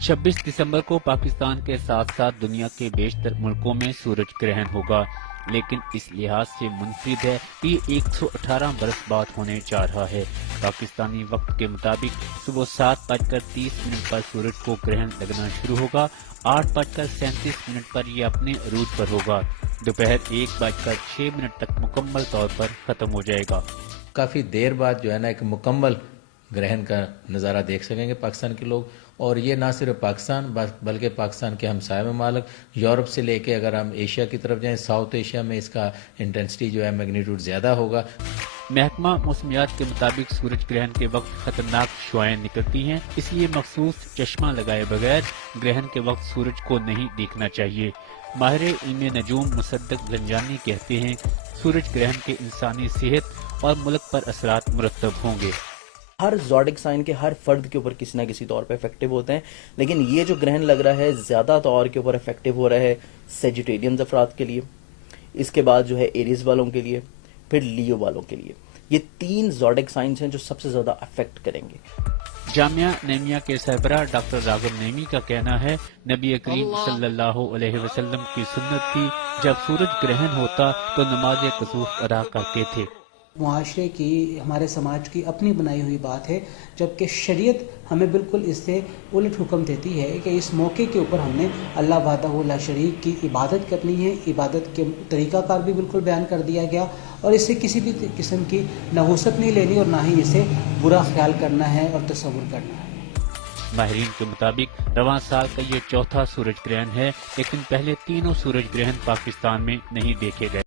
26 दिसंबर को पाकिस्तान के साथ साथ दुनिया के बेशतर मुल्कों में सूरज ग्रहण होगा, लेकिन इस लिहाज से मुनफरिद है कि 118 बरस बाद होने जा रहा है। पाकिस्तानी वक्त के मुताबिक सुबह 7:30 पर सूरज को ग्रहण लगना शुरू होगा। 8:37 पर यह अपने अरूज पर होगा। दोपहर 1:06 तक मुकम्मल तौर पर खत्म हो जाएगा। काफी देर बाद जो है ना एक मुकम्मल ग्रहण का नज़ारा देख सकेंगे पाकिस्तान के लोग। और ये ना सिर्फ पाकिस्तान बल्कि पाकिस्तान के हमसाया ममालिक यूरोप से लेके अगर हम एशिया की तरफ जाएं, साउथ एशिया में इसका इंटेंसिटी जो है मैग्नीट्यूड ज्यादा होगा। महकमा मौसमियात के मुताबिक सूरज ग्रहण के वक्त खतरनाक शुआएं निकलती हैं, इसलिए मखसूस चश्मा लगाए बगैर ग्रहण के वक्त सूरज को नहीं देखना चाहिए। माहिर इल्म नजूम मुसद्दक गंजानी कहते हैं, सूरज ग्रहण के इंसानी सेहत और मुल्क पर असरात मुरतब होंगे। हर ज़ोडिक साइन के हर फर्द के ऊपर किसी ना किसी तौर पे इफेक्टिव होते हैं, लेकिन ये जो ग्रहण लग रहा है ज्यादा तौर के ऊपर इफेक्टिव हो रहा है सेजिटेरियंस अफराद के लिए, इसके बाद जो है एरीज वालों के लिए, फिर लियो वालों के लिए। ये 3 ज़ोडिक साइंस हैं जो सबसे ज्यादा अफेक्ट करेंगे। जामिया नेमिया के सरबराह डॉक्टर राघव नेमी का कहना है, नबी करीम सल्लल्लाहु अलैहि वसल्लम की सुन्नत थी जब सूरज ग्रहण होता तो नमाज कसूफ अदा करते थे। मुआशरे की, हमारे समाज की अपनी बनाई हुई बात है, जबकि शरीयत हमें बिल्कुल इससे उलट हुक्म देती है कि इस मौके के ऊपर हमने अल्लाह वहदहू ला शरीक की इबादत करनी है। इबादत के तरीक़ाकार भी बिल्कुल बयान कर दिया गया और इससे किसी भी किस्म की नहुसत नहीं लेनी और ना ही इसे बुरा ख्याल करना है और तसव्वुर करना है। माहिरीन के मुताबिक रवां साल का ये चौथा सूरज ग्रहण है, लेकिन पहले तीनों सूरज ग्रहण पाकिस्तान में नहीं देखे गए।